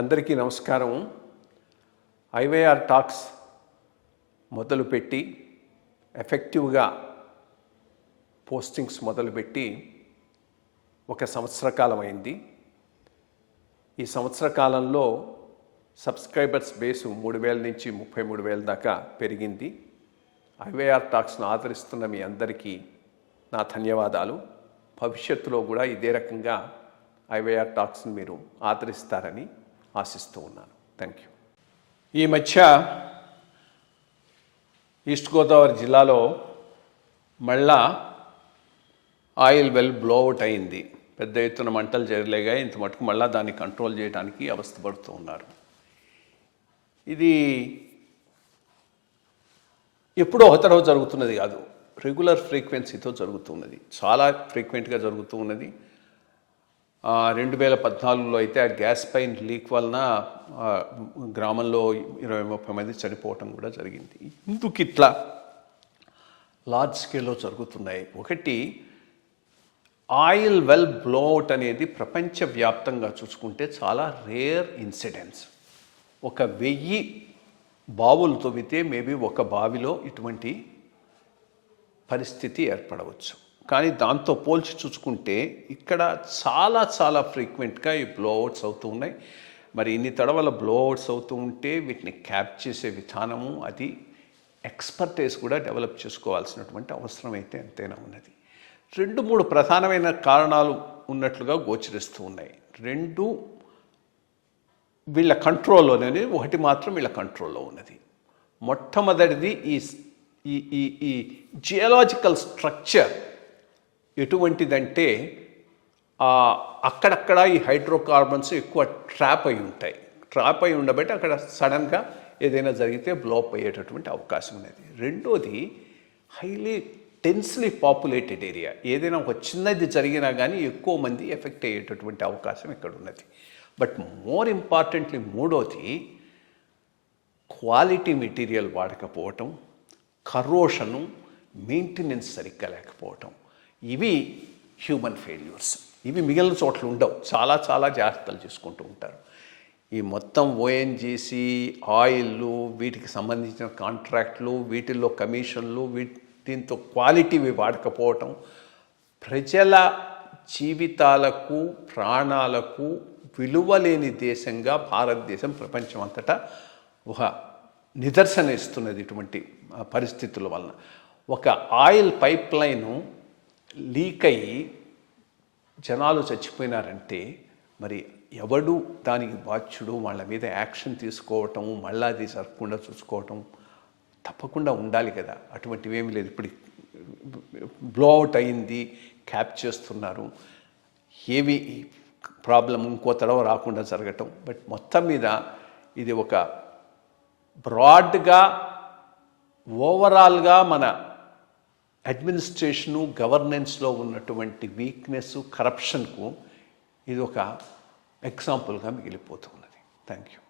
అందరికీ నమస్కారం. IYR talks మొదలుపెట్టి ఎఫెక్టివ్గా పోస్టింగ్స్ మొదలుపెట్టి ఒక సంవత్సర కాలం అయింది. ఈ సంవత్సర కాలంలో సబ్స్క్రైబర్స్ బేసు 3,000 నుంచి 33,000 దాకా పెరిగింది. ఐవైఆర్ టాక్స్ను ఆదరిస్తున్న మీ అందరికీ నా ధన్యవాదాలు. భవిష్యత్తులో కూడా ఇదే రకంగా ఐవైఆర్ టాక్స్ని మీరు ఆదరిస్తారని ఆశిస్తూ ఉన్నాను. Thank you. ఈ మధ్య ఈస్ట్ గోదావరి జిల్లాలో మళ్ళా ఆయిల్ వెల్ బ్లోఅవుట్ అయింది. పెద్ద ఎత్తున మంటలు జరలేగా ఇంత మటుకు మళ్ళా దాన్ని కంట్రోల్ చేయడానికి అవస్థపడుతూ ఉన్నారు. ఇది ఎప్పుడో ఒకతరవ జరుగుతున్నది కాదు, రెగ్యులర్ ఫ్రీక్వెన్సీతో జరుగుతున్నది, చాలా ఫ్రీక్వెంట్గా జరుగుతూ ఉన్నది. 2014లో అయితే ఆ గ్యాస్ పైన్ లీక్ వలన గ్రామంలో 20-30 మంది చనిపోవటం కూడా జరిగింది. ఇందుకు ఇట్లా లార్జ్ స్కేల్లో జరుగుతున్నాయి. ఒకటి, ఆయిల్ వెల్ బ్లోఅవుట్ అనేది ప్రపంచవ్యాప్తంగా చూసుకుంటే చాలా రేర్ ఇన్సిడెంట్స్. 1,000 బావులు తవ్వితే మేబీ ఒక బావిలో ఇటువంటి పరిస్థితి ఏర్పడవచ్చు. కానీ దాంతో పోల్చి చూసుకుంటే ఇక్కడ చాలా చాలా ఫ్రీక్వెంట్గా ఈ బ్లోఅవుట్స్ అవుతూ ఉన్నాయి. మరి ఇన్ని తడవల బ్లోఅవుట్స్ అవుతూ ఉంటే వీటిని క్యాప్ చేసే విధానము, అది ఎక్స్పర్టైజ్ కూడా డెవలప్ చేసుకోవాల్సినటువంటి అవసరం అయితే ఎంతైనా ఉన్నది. 2-3 ప్రధానమైన కారణాలు ఉన్నట్లుగా గోచరిస్తూ ఉన్నాయి. 2 వీళ్ళ కంట్రోల్లోనే, 1 మాత్రం వీళ్ళ కంట్రోల్లో ఉన్నది. మొట్టమొదటిది ఈ జియోలాజికల్ స్ట్రక్చర్ ఎటువంటిదంటే అక్కడక్కడ ఈ హైడ్రోకార్బన్స్ ఎక్కువ ట్రాప్ అయి ఉంటాయి. ట్రాప్ అయి ఉండబట్టి అక్కడ సడన్గా ఏదైనా జరిగితే బ్లోఅప్ అయ్యేటటువంటి అవకాశం ఉన్నది. రెండోది, హైలీ డెన్స్లీ పాపులేటెడ్ ఏరియా. ఏదైనా ఒక చిన్నది జరిగినా కానీ ఎక్కువ మంది ఎఫెక్ట్ అయ్యేటటువంటి అవకాశం ఇక్కడ ఉన్నది. బట్ మోర్ ఇంపార్టెంట్లీ మూడోది, క్వాలిటీ మెటీరియల్ వాడకపోవటం, కరోషను, మెయింటెనెన్స్ సరిగ్గా లేకపోవటం, ఇవి హ్యూమన్ ఫెయిల్యూర్స్. ఇవి మిగిలిన చోట్ల ఉండవు. చాలా చాలా జాగ్రత్తలు చేసుకుంటూ ఉంటారు. ఈ మొత్తం ఓఎన్జీసీ, ఆయిల్లు, వీటికి సంబంధించిన కాంట్రాక్ట్లు, వీటిల్లో కమిషన్లు, దీంతో క్వాలిటీవి వాడకపోవటం, ప్రజల జీవితాలకు, ప్రాణాలకు విలువలేని దేశంగా భారతదేశం ప్రపంచం అంతటా ఒక నిదర్శన ఇస్తున్నది. ఇటువంటి పరిస్థితుల వలన ఒక ఆయిల్ పైప్ లైను లీక్ అయ్యి జనాలు చచ్చిపోయినారంటే మరి ఎవడు దానికి బాధ్యుడు? వాళ్ళ మీద యాక్షన్ తీసుకోవటం, మళ్ళీ అది జరగకుండా చూసుకోవటం తప్పకుండా ఉండాలి కదా. అటువంటివి ఏమీ లేదు. ఇప్పుడు బ్లోఅవుట్ అయింది, క్యాప్ చేస్తున్నారు, ఏవి ప్రాబ్లం ఇంకో తడవ రాకుండా జరగటం. బట్ మొత్తం మీద ఇది ఒక బ్రాడ్గా, ఓవరాల్గా మన అడ్మినిస్ట్రేషను, గవర్నెన్స్లో ఉన్నటువంటి వీక్నెస్, కరప్షన్కు ఇది ఒక ఎగ్జాంపుల్గా మిగిలిపోతున్నది. Thank you.